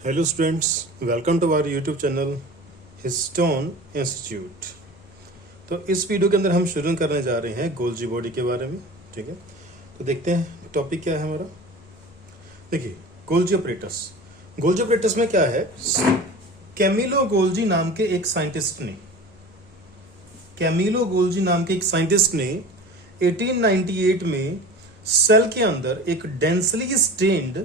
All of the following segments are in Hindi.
Hello students, welcome to our YouTube channel Histone institute. तो इस वीडियो के अंदर हम शुरू करने जा रहे हैं गोल्जी बॉडी के बारे में। ठीक है, तो देखते हैं टॉपिक क्या है हमारा। देखिए, गोल्जी ऑपरेटस। गोल्जी ऑपरेटस में क्या है, कैमिलो गोल्जी नाम के एक साइंटिस्ट ने 1898 में सेल के अंदर एक डेंसली स्टेन्ड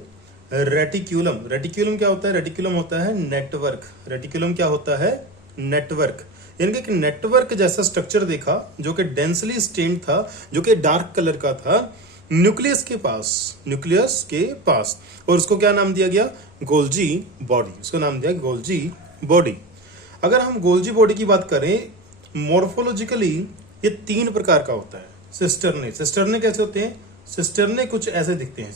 रेटिक्यूलम क्या होता है? रेटिक्यूलम होता है नेटवर्क। रेटिक्यूलम क्या होता है? नेटवर्क। यानी कि एक नेटवर्क जैसा स्ट्रक्चर देखा जो कि डेंसली स्टेन्ड था, जो कि डार्क कलर का था, न्यूक्लियस के पास। और उसको क्या नाम दिया गया? Golgi body. उसको नाम दिया गोल्जी बॉडी। अगर हम गोल्जी बॉडी की बात करें, मॉर्फोलॉजिकली ये 3 प्रकार का होता है। सिस्टरने कैसे होते हैं? सिस्टरने कुछ ऐसे दिखते हैं।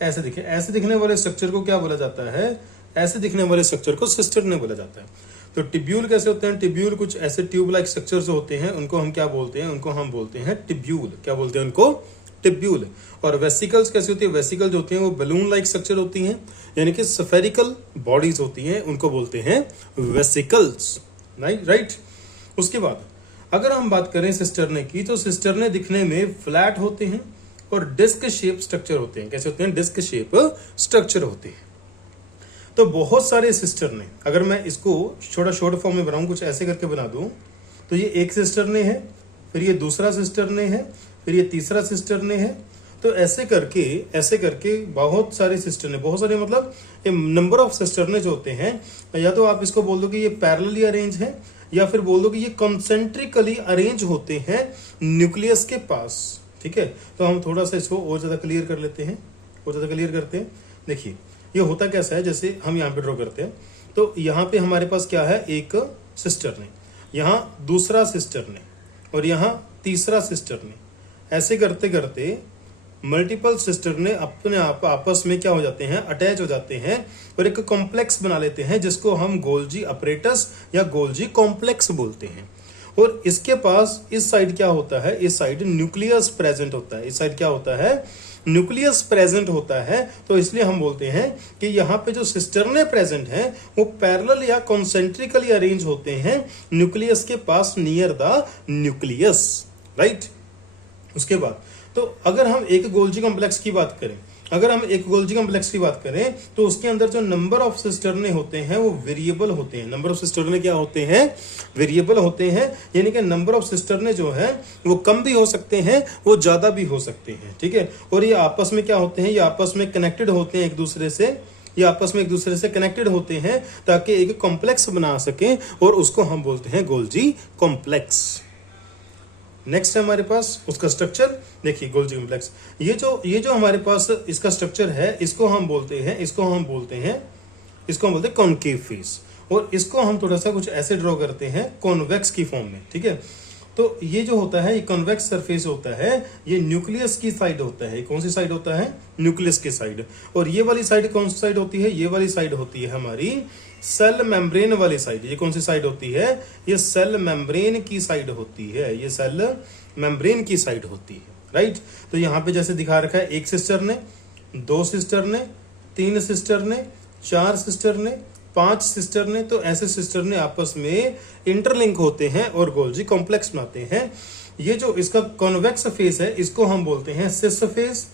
ऐसे दिखने वाले स्ट्रक्चर को क्या बोला जाता है? ऐसे दिखने वाले स्ट्रक्चर को सिस्टरने बोला जाता है। तो टिब्यूल कैसे होते हैं? टिब्यूल कुछ ऐसे ट्यूब लाइक स्ट्रक्चर्स होते हैं, उनको हम क्या बोलते हैं? उनको हम बोलते हैं टिब्यूल। क्या बोलते हैं उनको? टिब्यूल। और वेसिकल्स कैसे होती है? वेसिकल जो होती हैं वो बलून लाइक स्ट्रक्चर होती हैं, यानी कि स्फेरिकल बॉडीज होती हैं, उनको बोलते हैं वेसिकल्स। राइट। उसके बाद अगर हम बात करें सिस्टरने की, तो सिस्टरने दिखने में फ्लैट होते हैं और डिस्क शेप स्ट्रक्चर होते हैं। कैसे होते हैं? डिस्क शेप स्ट्रक्चर होते हैं। तो बहुत सारे सिस्टरने, अगर मैं इसको छोटा शॉर्ट फॉर्म में बनाऊं, कुछ ऐसे करके बना दूं, तो ये एक सिस्टरने है, फिर ये दूसरा सिस्टरने है, फिर ये तीसरा सिस्टरने है। तो ऐसे करके बहुत सारे सिस्टरने, बहुत सारे मतलब ये नंबर ऑफ सिस्टरने जो होते हैं, या तो आप इसको बोल दो कि ये पैरेलली अरेंज है, या फिर बोल दो कि ये कॉन्सेंट्रिकली अरेंज होते हैं न्यूक्लियस के पास। ठीक है, तो हम थोड़ा सा इसको और ज्यादा क्लियर करते हैं। देखिए, ये होता कैसा है, जैसे हम यहाँ पे ड्रॉ करते हैं, तो यहाँ पे हमारे पास क्या है? एक सिस्टरने, यहाँ दूसरा सिस्टरने, और यहाँ तीसरा सिस्टरने। ऐसे करते करते मल्टीपल सिस्टरने अपने आप आपस में क्या हो जाते हैं? अटैच हो जाते हैं और एक कॉम्प्लेक्स बना लेते हैं, जिसको हम गोल्जी अपरेटस या गोल्जी कॉम्प्लेक्स बोलते हैं। और इसके पास इस साइड क्या होता है? इस साइड न्यूक्लियस प्रेजेंट होता है। इस साइड क्या होता है? न्यूक्लियस प्रेजेंट होता है। तो इसलिए हम बोलते हैं कि यहाँ पे जो सिस्टरने प्रेजेंट हैं वो पैरेलल या कॉन्सेंट्रिकली अरेंज होते हैं न्यूक्लियस के पास, नियर द न्यूक्लियस। राइट। उसके बाद तो अगर हम एक गोल्जी कॉम्प्लेक्स की बात करें, तो उसके अंदर जो नंबर ऑफ सिस्टरने होते हैं वो वेरिएबल होते हैं। नंबर ऑफ सिस्टरने क्या होते हैं? वेरिएबल होते हैं। यानी कि नंबर ऑफ सिस्टरने जो है वो कम भी हो सकते हैं, वो ज्यादा भी हो सकते हैं। ठीक है, और ये आपस में क्या होते हैं? ये आपस में कनेक्टेड होते हैं एक दूसरे से कनेक्टेड होते हैं, ताकि एक कॉम्प्लेक्स बना सकें, और उसको हम बोलते हैं गोल्जी कॉम्प्लेक्स। नेक्स्ट है हमारे पास उसका स्ट्रक्चर। देखिए, गोल्जी कॉम्प्लेक्स, ये जो हमारे पास इसका स्ट्रक्चर है, इसको हम बोलते हैं कॉनकेव फेस। और इसको हम थोड़ा सा कुछ ऐसे ड्रॉ करते हैं कॉन्वेक्स की फॉर्म में। ठीक है, तो ये जो होता है, ये कॉन्वेक्स सरफेस होता है, ये न्यूक्लियस की साइड होता है। कौन सी साइड होता है? न्यूक्लियस की साइड। और ये वाली साइड कौन सी साइड होती है? ये वाली साइड होती है हमारी सेल मेम्ब्रेन वाली साइड। ये कौन सी साइड होती है? ये सेल मेम्ब्रेन की साइड होती है। ये सेल मेम्ब्रेन की साइड होती है। राइट। तो यहाँ पे जैसे दिखा रखा है, एक सिस्टरने, 2 सिस्टरने, 3 सिस्टरने, 4 सिस्टरने, 5 सिस्टरने। तो ऐसे सिस्टरने आपस में इंटरलिंक होते हैं और गोल्जी कॉम्प्लेक्स बनाते हैं। ये जो इसका कॉन्वेक्स फेस है, इसको हम बोलते हैं सिस फेस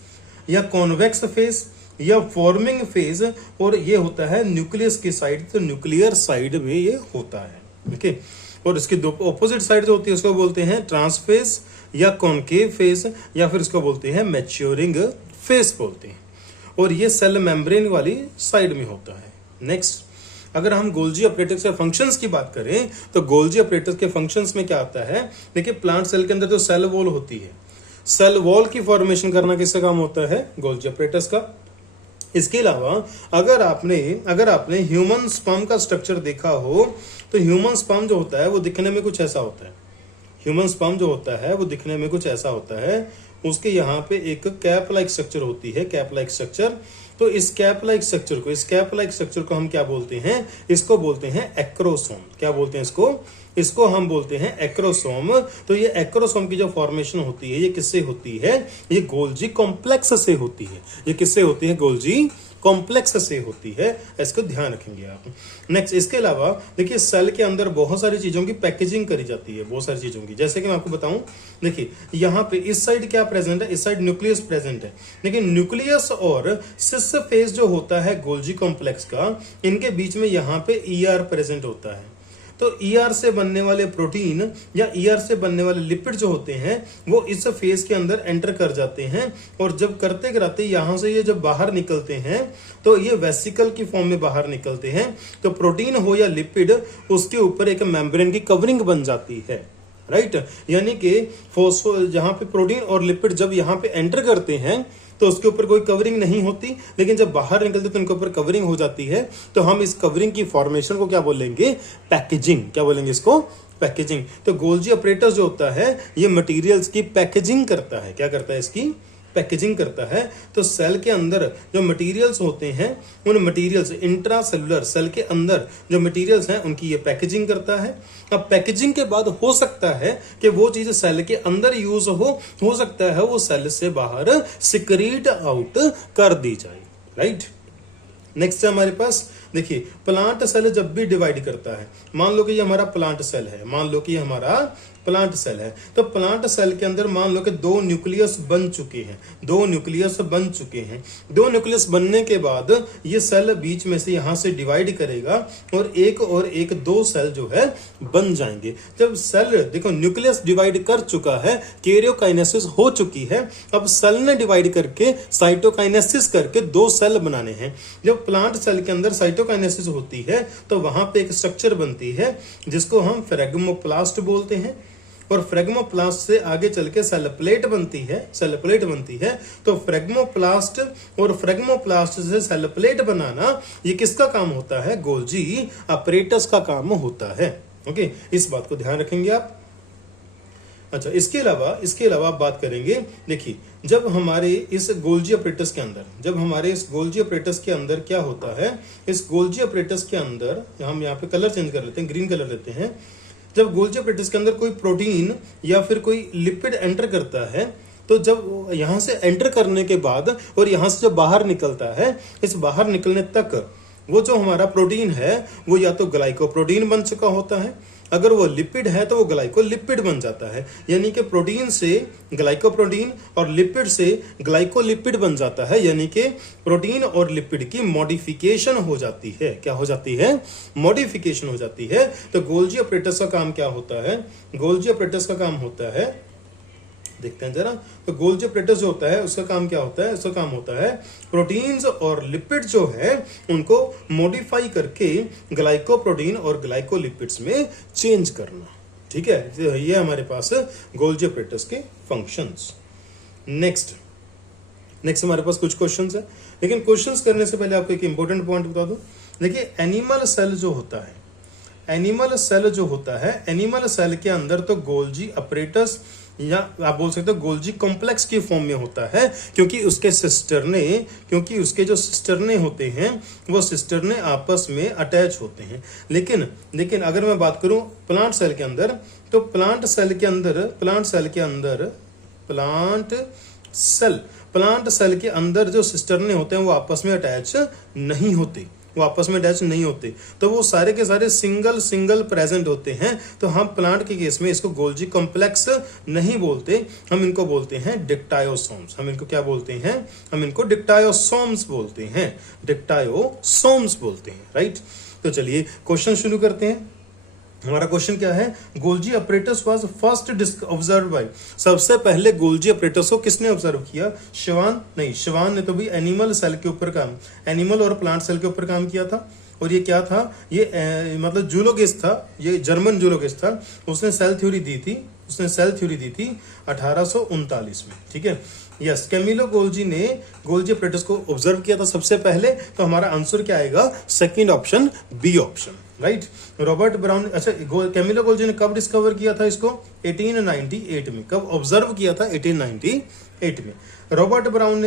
या कॉन्वेक्स फेस या फॉर्मिंग फेज। और ये होता है न्यूक्लियस की साइड, तो न्यूक्लियर साइड में ये होता है। ओके, और इसकी दो ऑपोजिट साइड जो होती है उसको बोलते हैं ट्रांसफेस या कॉनकेव फेस, या फिर इसको बोलते हैं मैच्योरिंग फेस बोलते हैं। और ये सेल मेम्ब्रेन वाली साइड में होता है। नेक्स्ट, अगर हम गोल्जी ऑपरेटर्स के फंक्शंस की बात करें, तो गोल्जी ऑपरेटर्स के फंक्शंस में क्या आता है? देखिए, प्लांट सेल के अंदर जो सेल वॉल होती है, सेल वॉल की फॉर्मेशन करना किसका काम होता है? गोल्जी ऑपरेटर्स का। इसके अलावा अगर आपने ह्यूमन स्पर्म का स्ट्रक्चर देखा हो, तो ह्यूमन स्पर्म जो होता है वो दिखने में कुछ ऐसा होता है। उसके यहाँ पे एक कैप लाइक स्ट्रक्चर होती है, कैप लाइक स्ट्रक्चर। तो इस कैप लाइक स्ट्रक्चर को हम क्या बोलते हैं? इसको बोलते हैं एक्रोसोम। क्या बोलते हैं इसको? इसको हम बोलते हैं एक्रोसोम। तो ये एक्रोसोम की जो फॉर्मेशन होती है, ये किससे होती है? ये गोल्जी कॉम्प्लेक्स से होती है। ये किससे होती है? गोल्जी कॉम्प्लेक्स से होती है, इसको ध्यान रखेंगे आप। नेक्स्ट, इसके अलावा देखिए सेल के अंदर बहुत सारी चीजों की पैकेजिंग करी जाती है, बहुत सारी चीजों की। जैसे कि मैं आपको बताऊं, देखिए यहाँ पे इस साइड क्या प्रेजेंट है, इस साइड न्यूक्लियस प्रेजेंट है, लेकिन न्यूक्लियस और सिस फेज जो होता है गोल्जी कॉम्प्लेक्स का, इनके बीच में यहाँ पे ईआर प्रेजेंट होता है। तो ईआर से बनने वाले प्रोटीन या ईआर से बनने वाले लिपिड जो होते हैं वो इस फेज के अंदर एंटर कर जाते हैं, और जब करते कराते यहां से ये जब बाहर निकलते हैं तो ये वेसिकल की फॉर्म में बाहर निकलते हैं। तो प्रोटीन हो या लिपिड, उसके ऊपर एक मेम्ब्रेन की कवरिंग बन जाती है, राइट। यानी कि फोस्फो जहां पे प्रोटीन और लिपिड जब यहाँ पे एंटर करते हैं तो उसके ऊपर कोई कवरिंग नहीं होती, लेकिन जब बाहर निकलते तो उनके ऊपर कवरिंग हो जाती है। तो हम इस कवरिंग की फॉर्मेशन को क्या बोलेंगे, पैकेजिंग। क्या बोलेंगे इसको, पैकेजिंग। तो गोल्जी अपरेटस जो होता है ये मटेरियल्स की पैकेजिंग करता है। क्या करता है, इसकी पैकेजिंग करता है। तो सेल के अंदर जो मटेरियल्स होते हैं, उन मटेरियल्स इंट्रा सेलुलर सेल के अंदर जो मटेरियल्स हैं उनकी ये पैकेजिंग करता है। अब पैकेजिंग के बाद हो सकता है कि वो चीज सेल के अंदर यूज हो सकता है वो सेल से बाहर सिक्रीट आउट कर दी जाए, राइट। नेक्स्ट है हमारे पास, देखिए प्लांट सेल जब भी डिवाइड करता है, मान लो कि ये हमारा प्लांट सेल है, मान लो कि ये हमारा प्लांट सेल है, तो प्लांट सेल के अंदर मान लो कि दो न्यूक्लियस बन चुके हैं, दो न्यूक्लियस बन चुके हैं। दो न्यूक्लियस बनने के बाद ये सेल बीच में से यहां से डिवाइड करेगा और एक दो सेल जो है बन जाएंगे। जब सेल देखो न्यूक्लियस डिवाइड कर चुका है, कैरियोकाइनेसिस हो चुकी है, अब सेल ने डिवाइड करके साइटोकाइनेसिस करके दो सेल बनाने हैं। जब प्लांट सेल के अंदर साइटोकाइनेसिस होती है तो वहां पे एक स्ट्रक्चर बनती है जिसको हम फ्रेगमोप्लास्ट बोलते हैं, और फ्रेगमोप्लास्ट से आगे चल के सेल प्लेट बनती है, सेल प्लेट बनती है। तो फ्रेगमोप्लास्ट और फ्रेगमोप्लास्ट से सेल प्लेट बनाना ये किसका काम होता है, गोल्जी अपरेटस का काम होता है। ओके, इस बात को ध्यान रखेंगे आप। अच्छा, इसके अलावा आप बात करेंगे, देखिए जब हमारे इस गोल्जी अपरेटस के अंदर क्या होता है, इस गोल्जी अपरेटस के अंदर हम यहाँ पे कलर चेंज कर लेते हैं, ग्रीन कलर लेते हैं। जब गोल्जी अपरेटस के अंदर कोई प्रोटीन या फिर कोई लिपिड एंटर करता है, तो जब यहां से एंटर करने के बाद और यहां से जब बाहर निकलता है, इस बाहर निकलने तक वो जो हमारा प्रोटीन है वो या तो ग्लाइकोप्रोटीन बन चुका होता है, अगर वो लिपिड है तो वो ग्लाइकोलिपिड बन जाता है। यानी कि प्रोटीन से ग्लाइकोप्रोटीन और लिपिड से ग्लाइकोलिपिड बन जाता है, यानी कि प्रोटीन और लिपिड की मॉडिफिकेशन हो जाती है। क्या हो जाती है, मॉडिफिकेशन हो जाती है। तो गोल्जी अपरेटस का काम क्या होता है, गोल्जी अपरेटस का काम होता है, देखते हैं जरा। तो गोल्जी अपरेटस जो होता है उसका काम क्या होता है, उसका काम होता है प्रोटीन्स और लिपिड जो है उनको मॉडिफाई करके ग्लाइकोप्रोटीन और ग्लाइकोलिपिड्स में चेंज करना। ठीक है, तो ये हमारे पास गोल्जी अपरेटस के फंक्शंस। नेक्स्ट हमारे पास कुछ क्वेश्चंस है, लेकिन क्वेश्चंस करने से पहले आपको एक इंपॉर्टेंट पॉइंट बता दूं। देखिए एनिमल सेल जो होता है, एनिमल सेल के अंदर तो गोल्जी अपरेटस या आप बोल सकते हो गोल्जी कॉम्प्लेक्स की फॉर्म में होता है, क्योंकि उसके जो सिस्टरने होते हैं वो सिस्टरने आपस में अटैच होते हैं। लेकिन अगर मैं बात करूं प्लांट सेल के अंदर, तो प्लांट सेल के अंदर जो सिस्टरने होते हैं वो आपस में अटैच नहीं होते, तो वो सारे के सारे सिंगल प्रेजेंट होते हैं। तो हम प्लांट के केस में इसको गोल्जी कॉम्प्लेक्स नहीं बोलते, हम इनको बोलते हैं डिक्टायोसोम्स। हम इनको क्या बोलते हैं, हम इनको डिक्टायोसोम्स बोलते हैं, राइट। तो चलिए क्वेश्चन शुरू करते हैं। हमारा क्वेश्चन क्या है, Golgi apparatus was first observe by, सबसे पहले गोल्जी अपरेटस को किसने ऑब्जर्व किया, शिवान ने तो भी एनिमल सेल के ऊपर काम, एनिमल और प्लांट सेल के ऊपर काम किया था। और ये क्या था, ये मतलब जूलोगिस्ट था, ये जर्मन जूलोगिस्ट था, उसने सेल थ्योरी दी थी 1839 में। ठीक है, यस, कैमिलो गोल्जी ने गोल्जी अपरेटस को ऑब्जर्व किया था सबसे पहले। तो हमारा आंसर क्या आएगा, second option, B option, right. Robert Brown, अच्छा कैमिलो गोल्जी ने कब डिस्कवर किया था इसको, 1898 में। कब ऑब्जर्व किया था, 1898 में। रॉबर्ट ब्राउन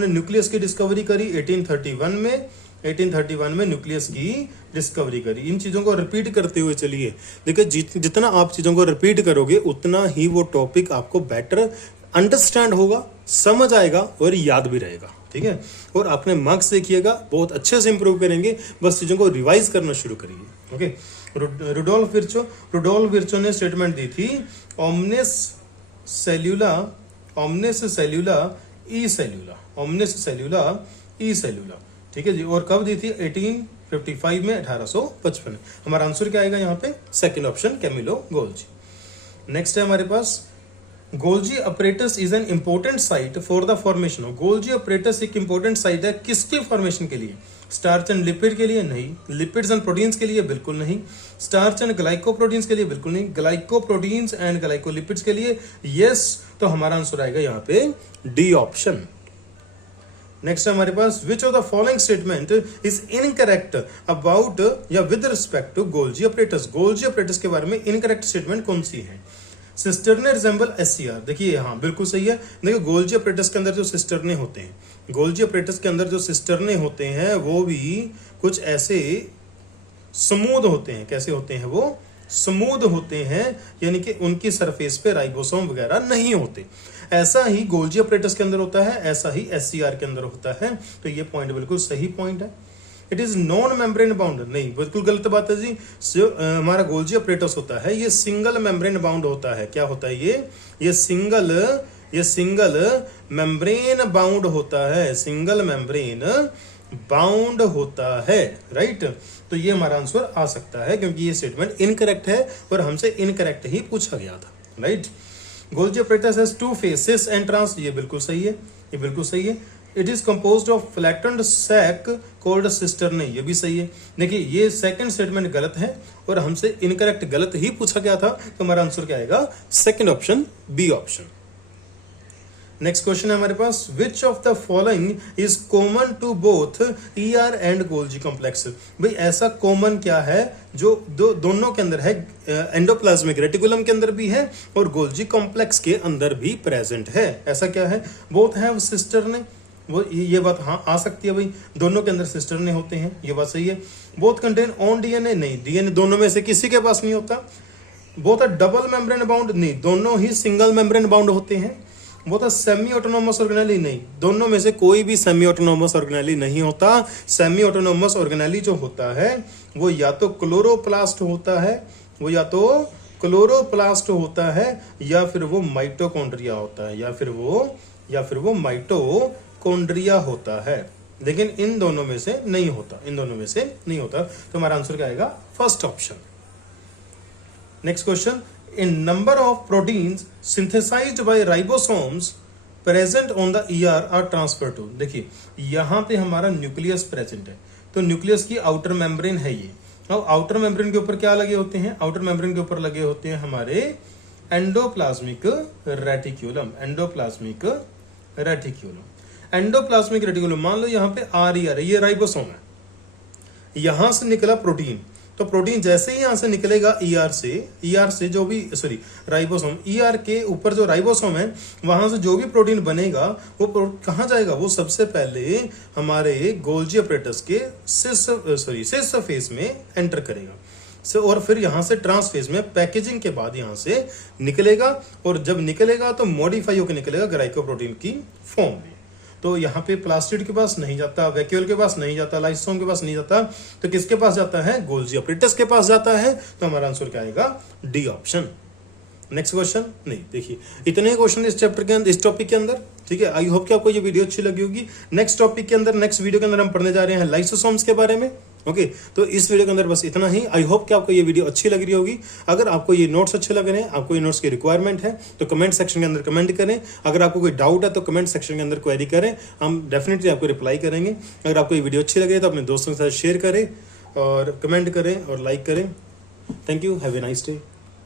ने न्यूक्लियस की डिस्कवरी करी 1831 में न्यूक्लियस की डिस्कवरी करी। इन चीजों को रिपीट करते हुए चलिए, देखिए जितना आप चीजों को रिपीट करोगे उतना ही वो टॉपिक आपको बेटर अंडरस्टैंड होगा, समझ आएगा और याद भी रहेगा, ठीक है। और अपने मार्क्स देखिएगा, बहुत अच्छे से इंप्रूव करेंगे, बस चीज़ों को रिवाइज करना शुरू करिए, ओके। रुडोल्फ विर्चो ने स्टेटमेंट दी थी ओमनिस सेल्यूला ई सेल्यूला, ठीक है जी। और कब दी थी? 1855 में, 1855। हमारा आंसर क्या आएगा यहाँ पे? Second option, Camillo Golgi. Next है हमारे पास, Golgi apparatus is an important site for the formation of. Golgi apparatus एक इंपॉर्टेंट साइट है किसके फॉर्मेशन के लिए? स्टार्च एंड लिपिड के लिए? नहीं। लिपिड्स एंड प्रोटीन्स के लिए? बिल्कुल नहीं। स्टार्च एंड ग्लाइकोप्रोटीन्स के लिए? बिल्कुल नहीं। ग्लाइकोप्रोटीन्स एंड ग्लाइकोलिपिड्स के लिए? यस। तो हमारा आंसर आएगा यहाँ पे डी ऑप्शन। नेक्स्ट है हमारे पास, which of the following statement is incorrect about या with respect to Golgi apparatus. Golgi apparatus के बारे में इनकरेक्ट स्टेटमेंट कौन सी है? सिस्टरने रिजेंबल एससीआर, देखिए हाँ बिल्कुल सही है। देखिए गोल्जी अपरेटस के अंदर जो सिस्टरने होते हैं, गोल्जी अपरेटस के अंदर जो सिस्टरने होते हैं वो भी कुछ ऐसे स्मूथ होते हैं। कैसे होते हैं वो? स्मूथ होते हैं, यानी कि उनकी सरफेस पे राइबोसोम वगैरह नहीं होते। ऐसा ही गोल्जी अपरेटस के अंदर होता है, ऐसा ही एससीआर के अंदर होता है। तो ये पॉइंट बिल्कुल सही पॉइंट है। It is non membrane bound, नहीं बिल्कुल गलत बात है जी। हमारा गोल्जी अपरेटस होता है ये सिंगल मेम्ब्रेन बाउंड होता है। क्या होता है ये सिंगल मेम्ब्रेन बाउंड होता है, सिंगल मेम्ब्रेन बाउंड होता है, राइट। तो ये हमारा आंसर आ सकता है क्योंकि ये स्टेटमेंट इनकरेक्ट है और हमसे इनकरेक्ट ही पूछा गया था, right. Golgi apparatus has two face, cis and trans, ये बिल्कुल सही है, ये बिल्कुल सही है। It is composed of flattened sac called cisternae, ये भी सही है। देखिए ये सेकंड स्टेटमेंट गलत है और हमसे इनकरेक्ट गलत ही पूछा गया था, तो हमारा आंसर क्या आएगा? Second option, B option. Next question है हमारे पास, which of the following is common to both ER and Golgi complex. भाई ऐसा कॉमन क्या है जो दोनों के अंदर है? एंडोप्लाज्मिक रेटिकुलम के अंदर भी है और गोल्जी कॉम्प्लेक्स के अंदर भी प्रेजेंट है। ऐसा क्या है? बोथ हैं सिस्टर ने, वो ये बात हाँ आ सकती है भाई, दोनों के अंदर सिस्टर ने होते हैं, ये बात सही है। बोथ कंटेन ऑन डीएनए, नहीं, डीएनए दोनों में से किसी के पास नहीं होता। बोथ डबल मेम्ब्रेन बाउंड, नहीं, दोनों ही सिंगल मेम्ब्रेन बाउंड होते हैं। वो तो सेमी ऑटोनोमस ऑर्गेनेली, नहीं, दोनों में से कोई भी सेमी ऑटोनोमस ऑर्गेनेली नहीं होता। सेमी ऑटोनोमस ऑर्गेनेली जो होता है वो या तो क्लोरोप्लास्ट होता है, वो या तो क्लोरोप्लास्ट होता है या फिर वो माइटोकॉन्ड्रिया होता है, या फिर वो माइटोकॉन्ड्रिया होता है, लेकिन इन दोनों में से नहीं होता, इन दोनों में से नहीं होता। तो हमारा आंसर क्या आएगा? First option. Next question, in number of proteins synthesized by ribosomes present on the ER are transferred to। देखिए यहाँ पे हमारा न्यूक्लियस प्रेजेंट है, तो न्यूक्लियस की आउटर मेम्ब्रेन है ये। और आउटर मेम्ब्रेन के ऊपर क्या लगे होते हैं? आउटर मेम्ब्रेन के ऊपर लगे होते हैं हमारे एंडोप्लाज्मिक रेटिक्यूलम, एंडोप्लाज्मिक रेटिक्यूलम। मान लो यहाँ पे RER है, ये राइबोसोम है, यहां से निकला प्रोटीन, तो प्रोटीन जैसे ही यहां से निकलेगा ER से जो भी राइबोसोम, ER के ऊपर जो राइबोसोम है वहां से जो भी प्रोटीन बनेगा वो कहां जाएगा? वो सबसे पहले हमारे गोल्जी अपरेटस के सिस फेज में एंटर करेगा और फिर यहां से ट्रांस फेज में पैकेजिंग के बाद यहां से निकलेगा, और जब निकलेगा तो मॉडिफाई होकर निकलेगा ग्लाइकोप्रोटीन की फॉर्म में। तो यहाँ पे प्लास्टिड के पास नहीं जाता, वैक्यूल के पास नहीं जाता, लाइसोसोम के पास नहीं जाता, तो किसके पास जाता है? गोल्जी अपरेटस के पास जाता है। तो हमारा आंसर क्या आएगा? D option. नेक्स्ट क्वेश्चन, नहीं देखिए इतने क्वेश्चन इस चैप्टर के अंदर, इस टॉपिक के अंदर, ठीक है। आई होप कि आपको ये वीडियो अच्छी लगी होगी। नेक्स्ट टॉपिक के अंदर, नेक्स्ट वीडियो के अंदर हम पढ़ने जा रहे हैं लाइसोसोम्स के बारे में, ओके। तो इस वीडियो के अंदर बस इतना ही। आई होप कि आपको ये वीडियो अच्छी लग रही होगी। अगर आपको ये नोट्स अच्छे लग रहे हैं, आपको ये नोट्स की रिक्वायरमेंट है, तो कमेंट सेक्शन के अंदर कमेंट करें। अगर आपको कोई डाउट है तो कमेंट सेक्शन के अंदर क्वेरी करें, हम डेफिनेटली आपको रिप्लाई करेंगे। अगर आपको ये वीडियो अच्छी लगे तो अपने दोस्तों के साथ शेयर करें और कमेंट करें और लाइक करें। Thank you, have a nice day.